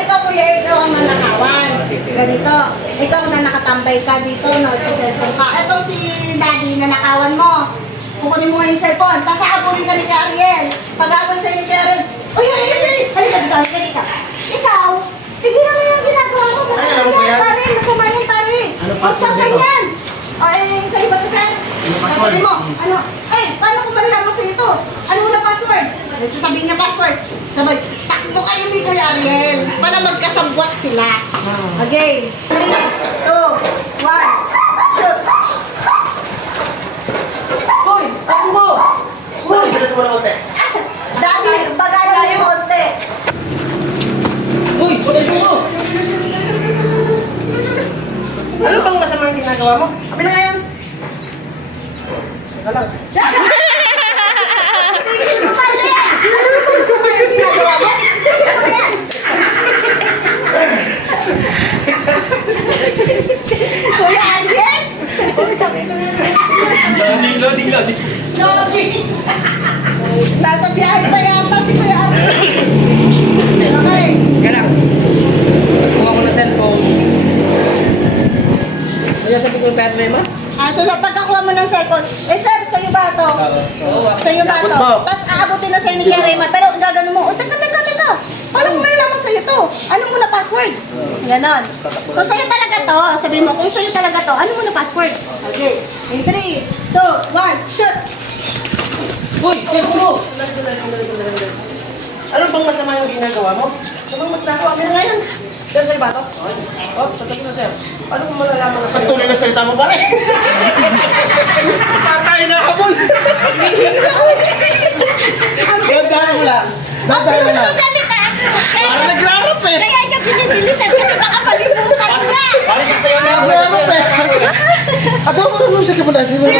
ikaw kuya, ikaw ang nanakawan. Ganito, ikaw na nakatambay ka dito, nagsiselfone ka. Ito si daddy, nanakawan mo. Kukunin mo nga yung cellphone, tapos hapunin ka ni Ariel. Pag-hapon sa'yo ni Ariel, uy, halika dito, halika. Ikaw, tigilan mo yung ginagawa mo. Masama yan, pare. Masama yan, pare. Basta ganyan. Ay, sa'yo ba ito, sir? Sabi mo, ano? Ay, paano kung malalaman sa'yo ito? Ano mo na password? Sasabihin niya password. Sabay, takbo kayo ni Kuya Ariel para magkasabwat sila. Okay. 3, 2, 1, shoot! Hoy! Takbo! Hoy! Bilis mo na konti. Daddy, bagalan mo yung konti. Hoy! Putay mo! Ano bang masama ang ginagawa mo? Kapit na nga yan! Teka lang. Tigil mo pala yan! Ano ba kung sama yung ginagawa mo? Tigil mo yan! Kuya Ariel? Loading. Nasa biyahe pa yata si Kuya Ariel. Okay. Teka lang. Kuha ko ng cellphone. Ano sabi ko yung pera mo? So pagkakuha mo ng cellphone, sir, sa'yo ba ito? Sa'yo ba ito? Tapos aabutin na sa'yo ni Kuya Raymond. Pero gagano mo, teka. Paano mo malalaman sa'yo to? Ano mo na password? Ganon. Kung sa'yo talaga to, sabihin mo, kung sa'yo talaga to, ano mo na password? Okay. In 3, 2, 1, shoot! Hoy! Cellphone mo! Sandali. Ano bang masama yung ginagawa mo? Ano bang magtako? Amin na nga yan. Sir, sa'yo ba ito? Oh, sabi ko na sir. Paano mo malalaman na sa'yo? Patuloy na salita mo pare. Patay na habol. Dandahan mo lang. Dandahan mo lang. Parang nagrarap eh. Kaya niya binibilisan kasi baka malimutan niya! Paano siya sa'yo na? Nagrarap eh. Ako mo naman sa kapanasi mo.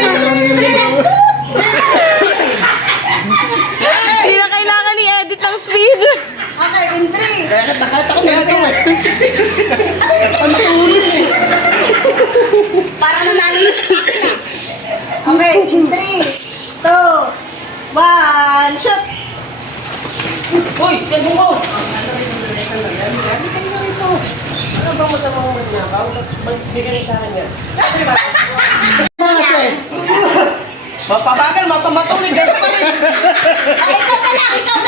Hindi na kailangan i-edit ng speed. Okay, in 3, Kaya nakita ko na ito eh. Ang natulog eh. parang nanalo na sa akin ah. Okay, in 3, 2, 1, shoot! Hoy! Cellphone ko! Ano bang masama mo ginagawa? Magbigay sa akin yan. Mga siya eh. Mapabagal, mapamatulig, gano'n pa rin. Ikaw na lang! Ikaw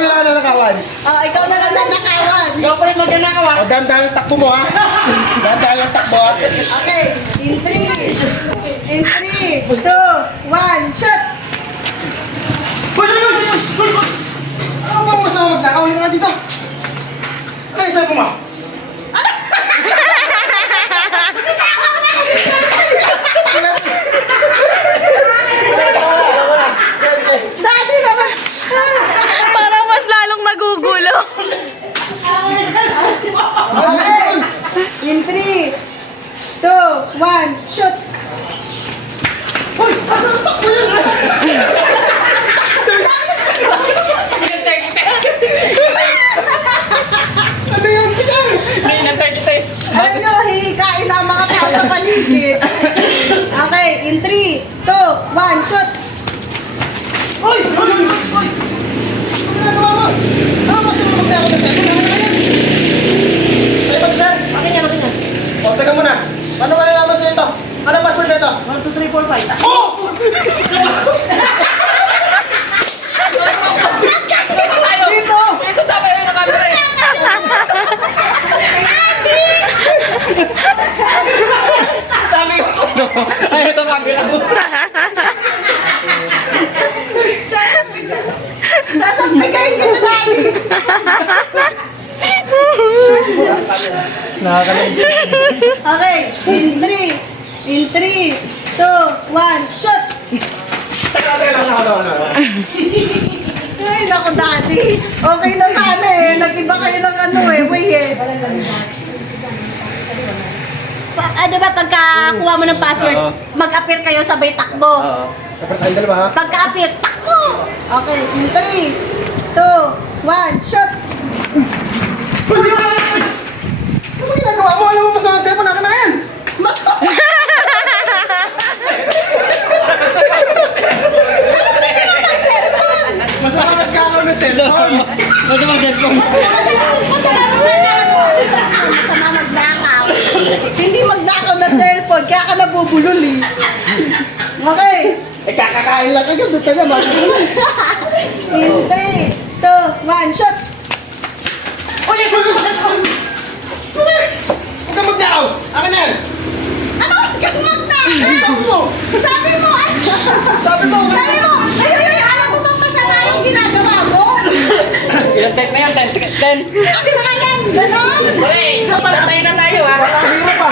nila ang nanakawan. Ikaw na lang nanakawan. Ikaw pa rin magnanakaw. O dandahan ang takbo mo ha. Dandahan ang takbo ha. Okay, in 3, 2, 1, shoot! Hoy! Ano bang masama magnakaw? Hindi ka dito. Ano yung sabi mo? Dati naman! Parang mas lalong nagugulo. Okay, in 3, 2, 1, shoot! Ano yun? Alam nyo, hihikain na ang mga tao sa paligid. Okay, in 3, 2, 1, shoot! Hoy! Hoy! Hoy! Ano ginagawa mo? Ano masama magnakaw na sa'yo? Ano na yan? Ay, ba't sir? Akin yan. O, teka muna. Paano ka nalaman sa'yo ito? Ano password na ito? 1, 2, 3, 4, 5. Oh! Dito! Ito tapay rin ang camera eh. Sabi ko, ay ito camera ko. Sasampigay kita dati! Okay, in 3, 2, 1, shoot! Ay, naku dati. Okay na sana eh. Nag-iba kayo ng ano eh. Way eh. Di ba pagka kuha mo ng password, mag-appear kayo sabay takbo. Dapat tayong dalawa ha? Pagka-appear, takbo! Okay, in 3, 2, 1, shoot! Ano ginagawa mo? Alam mo masama ang cellphone akin na yan! Mas... Masama magnakaw ng cellphone! Masama cellphone. Masalamat na cellphone, kaya ka nabubulol eh. Okay. Eh, kakakain lang agad. Doon ka naman. In 3, 2, 1, shoot! Uy, yung sabi mo! Huwag ka magnakaw! Akin na yan! Ano? Gagawin na! Sabi mo! Sabi mo! Sabi mo! Sabi mo! Ay, alam mo bang masama yung ginagawa mo? Ilang tent na yan? 10. Akin na yan! Ganon! Hey, tayo na tayo ha. Hirap pa!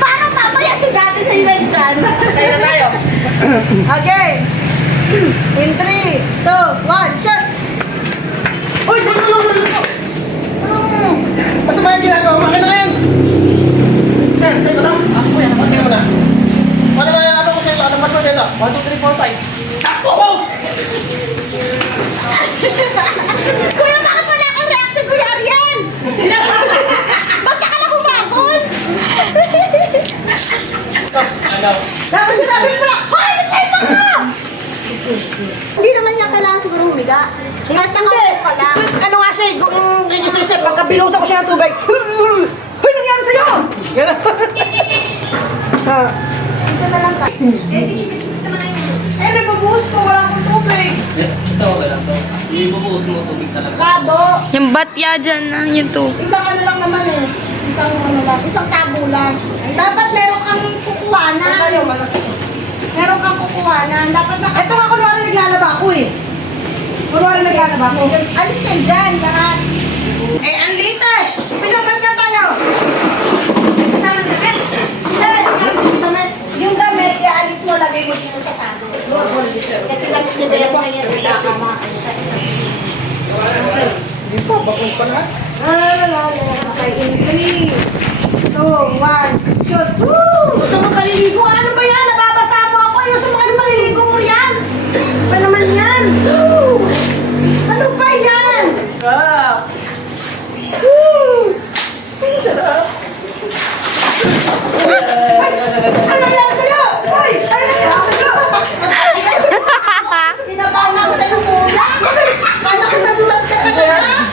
Parang mamaya si Daddy na yun dyan. Tayo na tayo. Okay. In 3, 2, 1, shoot! Uy, sabi mo! Masama yung ginagawa mo. Akin na yan! Sir, sa'yo ba ito? Ako yan. Pati mo na. Paano ba yung abang ko sa'yo? Anong password nito? 1, 2, 3, 4, 5. Takbo ko! Kuya, bakit wala kang reaction, Kuya Ariel? Basta ka na humabol. Dapat sinabi mo na, hoy, sa'yo pa ka! Hindi naman niya kailangan siguro humiga. Kahit nakaupo ka lang. Ano nga siya? Kung gigising siya, pagka binusa ko siya ng tubig. Hoy, nangyari sa'yo! Gano'n. Dito na lang tayo. Eh, sige, dito na lang yun. Eh, nagbabuhos ko, wala akong tubig. Ito, wala to. Ibubuhos mo tubig talaga. Kabo. Yung batya dyan na, yung to. Isang ano lang naman eh. Isang ano lang. Isang tabo lang. Dapat meron kang kukuhanan. Meron kang kukuhanan. Dapat na... Ito nga, kunwari naglalaba ako eh. Kunwari naglalaba ako. Alis kayo dyan, lahat. Eh, ang liit eh! Pinabag ka tayo! Kasama na damit. Hindi, yung damit, ialis mo, lagay mo dito sa tabo. Kasi damit ni Bebo, ngayon, nagkakamakain. Hindi pa, bakong pa lahat. Okay, in 3, 2, 1, shoot! Woo! Gusto mo paliligo? Ano ba yan? Nababasa mo ako. Gusto mo ano paliligo mo yan? Ano naman yan? Woo! Ano ba yan? Ah! Woo! Ang sarap. Ano yan sa'yo? Hoy! Ano yan sa'yo? Pinabahan ako sa'yo, kuya! Kala ko nadulas ka talaga!